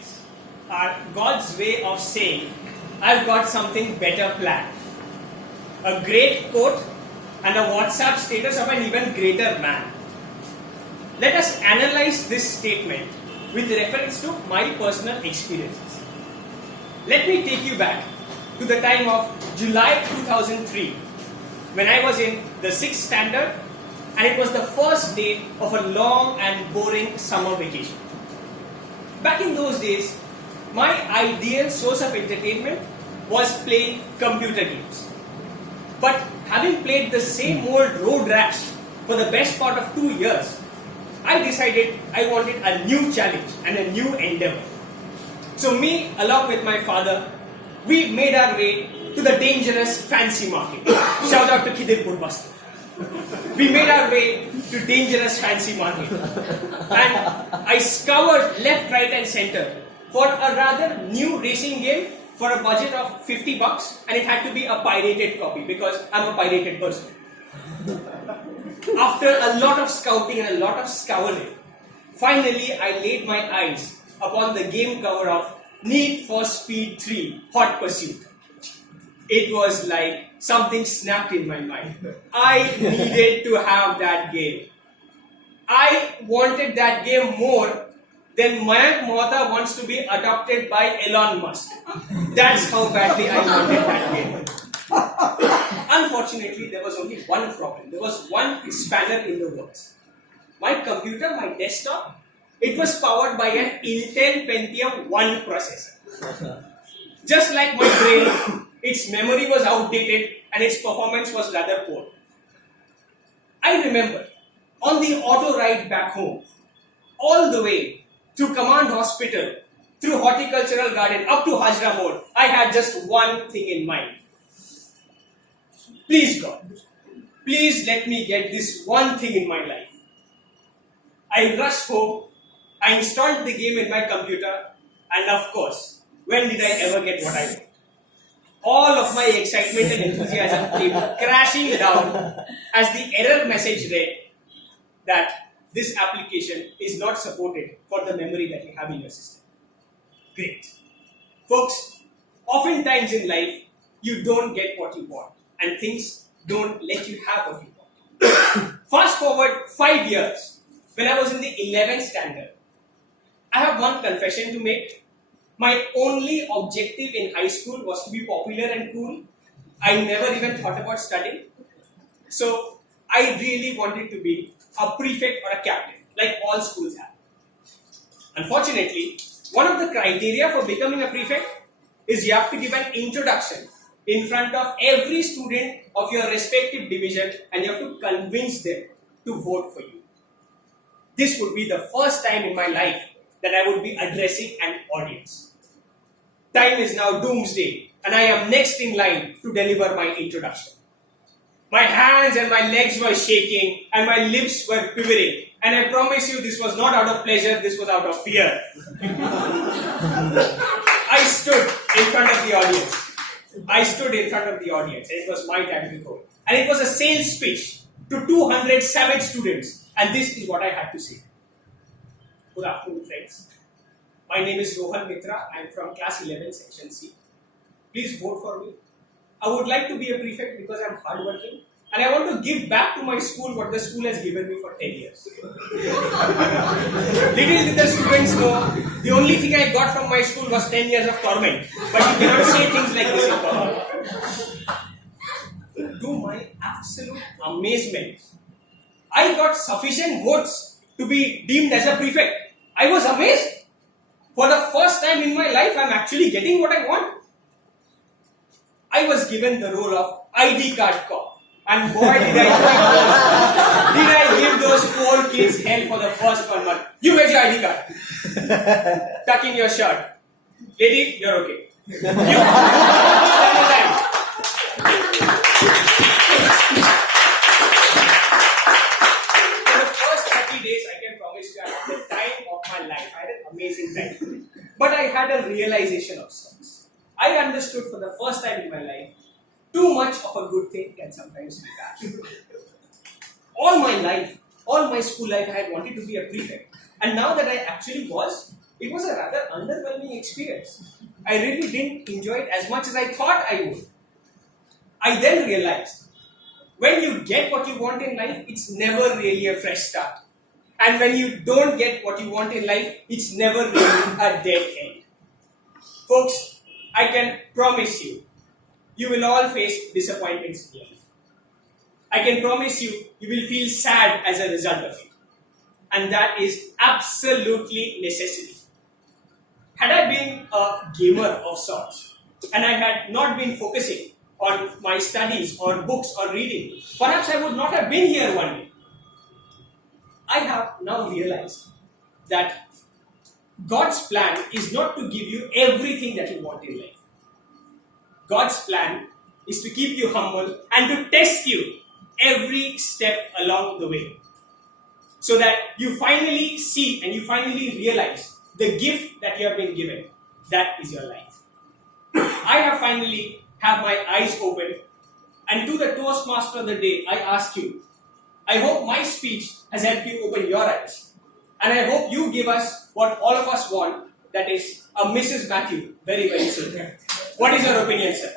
achievements are God's way of saying, I've got something better planned. A great quote and a WhatsApp status of an even greater man. Let us analyze this statement with reference to my personal experiences. Let me take you back to the time of July 2003 when I was in the 6th standard and it was the first day of a long and boring summer vacation. Back in those days, my ideal source of entertainment was playing computer games. But having played the same old road rash for the best part of 2 years, I decided I wanted a new challenge and a new endeavor. So me, along with my father, we made our way to the dangerous fancy market. Shout out to Kidirpur Buster. We made our way to dangerous fancy market. And I scoured left, right and center for a rather new racing game for a budget of $50, and it had to be a pirated copy because I'm a pirated person. After a lot of scouting and a lot of scouring, finally I laid my eyes upon the game cover of Need for Speed 3 Hot Pursuit. It was like something snapped in my mind. I needed to have that game. I wanted that game more than Mayank Mohta wants to be adopted by Elon Musk. That's how badly I wanted that game. Unfortunately, there was only one problem. There was one spanner in the works. My computer, my desktop, it was powered by an Intel Pentium 1 processor. Just like my brain, its memory was outdated and its performance was rather poor. I remember on the auto ride back home, all the way through Command Hospital, through Horticultural Garden, up to Hajra Mode, I had just one thing in mind. Please God, please let me get this one thing in my life. I rushed home, I installed the game in my computer, and of course, when did I ever get what I want? All of my excitement and enthusiasm came crashing down as the error message read that this application is not supported for the memory that you have in your system. Great. Folks, oftentimes in life, you don't get what you want and things don't let you have what you want. Fast forward 5 years, when I was in the 11th standard, I have one confession to make. My only objective in high school was to be popular and cool. I never even thought about studying. So I really wanted to be a prefect or a captain, like all schools have. Unfortunately, one of the criteria for becoming a prefect is you have to give an introduction in front of every student of your respective division and you have to convince them to vote for you. This would be the first time in my life that I would be addressing an audience. Time is now doomsday and I am next in line to deliver my introduction. My hands and my legs were shaking and my lips were quivering. And I promise you this was not out of pleasure, this was out of fear. I stood in front of the audience. And it was my time to go. And it was a sales pitch to 200 savage students. And this is what I had to say. Good afternoon, friends. My name is Rohan Mitra. I am from class 11, section C. Please vote for me. I would like to be a prefect because I am hardworking and I want to give back to my school what the school has given me for 10 years. Little did the students know, the only thing I got from my school was 10 years of torment. But you cannot say things like this in college. To my absolute amazement, I got sufficient votes to be deemed as a prefect. I was amazed. For the first time in my life, I am actually getting what I want. I was given the role of ID card cop. And boy, did I give those poor kids hell for the first 1 month. You get your ID card. Tuck in your shirt. Lady, you're okay. You stand in line. For the first 30 days, I can promise you I had the time of my life. I had an amazing time. But I had a realization of sorts. I understood for the first time in my life, too much of a good thing can sometimes be bad. All my life, all my school life, I had wanted to be a prefect. And now that I actually was, It was a rather underwhelming experience. I really didn't enjoy it as much as I thought I would. I then realized when you get what you want in life, it's never really a fresh start. And when you don't get what you want in life, it's never really a dead end. Folks, I can promise you, you will all face disappointments in life. I can promise you, you will feel sad as a result of it. And that is absolutely necessary. Had I been a gamer of sorts, and I had not been focusing on my studies or books or reading, perhaps I would not have been here one day. I have now realized that God's plan is not to give you everything that you want in life. God's plan is to keep you humble and to test you every step along the way. So that you finally see and you finally realize the gift that you have been given. That is your life. I have finally have my eyes open, and to the Toastmaster of the day, I ask you, I hope my speech has helped you open your eyes. And I hope you give us what all of us want, that is a Mrs. Matthew, very, very soon. What is your opinion, sir?